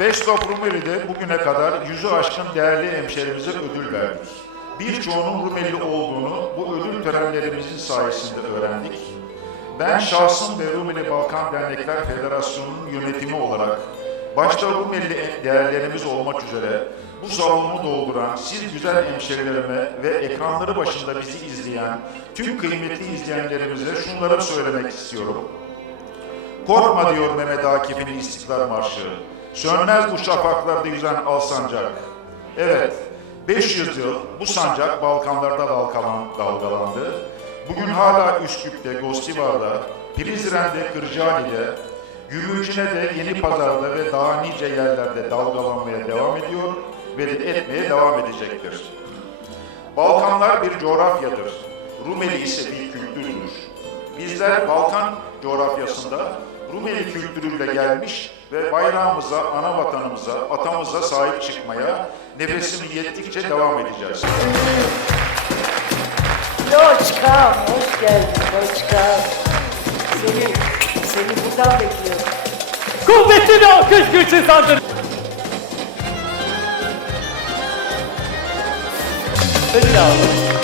Taste of Rumeli'de bugüne kadar yüzü aşkın değerli hemşerimize ödül verdik. Birçoğunun Rumeli olduğunu bu ödül törenlerimizin sayesinde öğrendik. Ben şahsım ve Rumeli Balkan Dernekler Federasyonu'nun yönetimi olarak başta Rumeli değerlerimiz olmak üzere bu salonu dolduran siz güzel hemşerilerime ve ekranları başında bizi izleyen tüm kıymetli izleyenlerimize şunları söylemek istiyorum. Korkma diyor Mehmet Akif'in İstiklal Marşı. Sönmez bu şafaklarda yüzen al sancak. Evet, 500 yıl bu sancak Balkanlarda dalgalan, dalgalandı. Bugün hala Üsküp'te, Gostivar'da, Prizren'de, Kırcaali'de, Gümrücüne de Yeni Pazar'da ve daha nice yerlerde dalgalanmaya devam ediyor ve etmeye devam edecektir. Balkanlar bir coğrafyadır. Rumeli ise bir kültürdür. Bizler Balkan coğrafyasında Rumeli kültürüyle gelmiş ve bayrağımıza, ana vatanımıza, atamıza sahip çıkmaya nefesimiz yettikçe devam edeceğiz. Loçkam, hoş geldin Loçkam. Seni, seni buradan bekliyorum. Kuvvetli bir alkış Gülçin Sandır. Ödül aldı.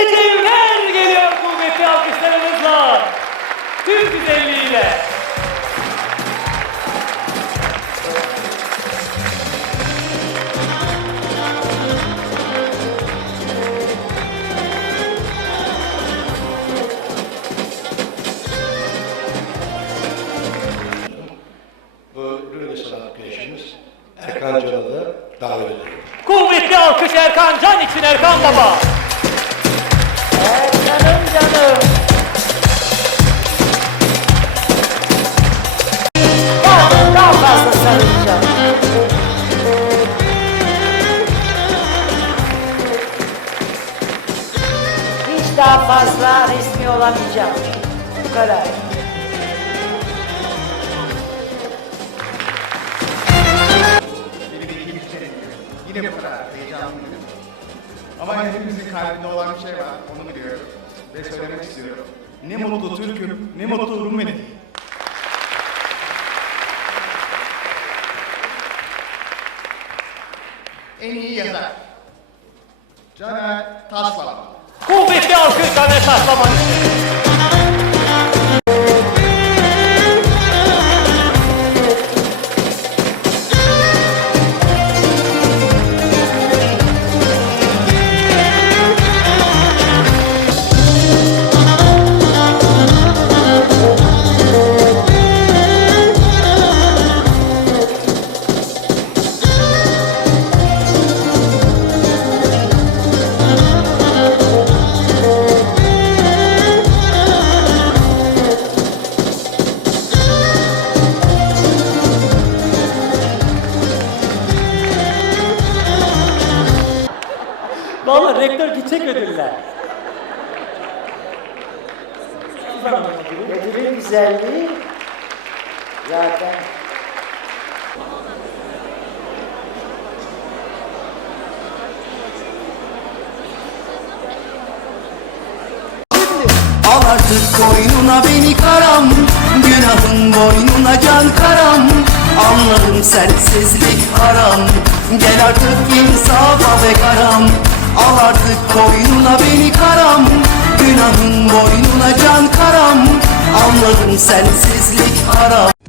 Üner. Ece Üner geliyor kuvvetli alkışlarınızla. Tüm güzelliğiyle. Erkan Can'ı da davet ediyorum. Kuvvetli alkış Erkan Can için Erkan Baba. Daha fazla resmi olamayacağım. Bu kadar. Yine bu kadar heyecanlıyım. Ama hepimizin kalbinde olan bir şey var, onu biliyorum. Ve söylemek istiyorum. Ne mutlu Türk'üm, ne mutlu Rumeli. En iyi yazar. Caner Taslaman. Kuvvetli alkış Caner Taslaman Vallahi rektör gidecek ödüller. Ödülün güzelliği zaten. Al artık koynuna beni karam Günahın boynuna can karam. Anladım sensizlik haram Gel artık insafa be karam Al artık koynuna beni karam Günahın boynuna can karam. Anladım sensizlik haram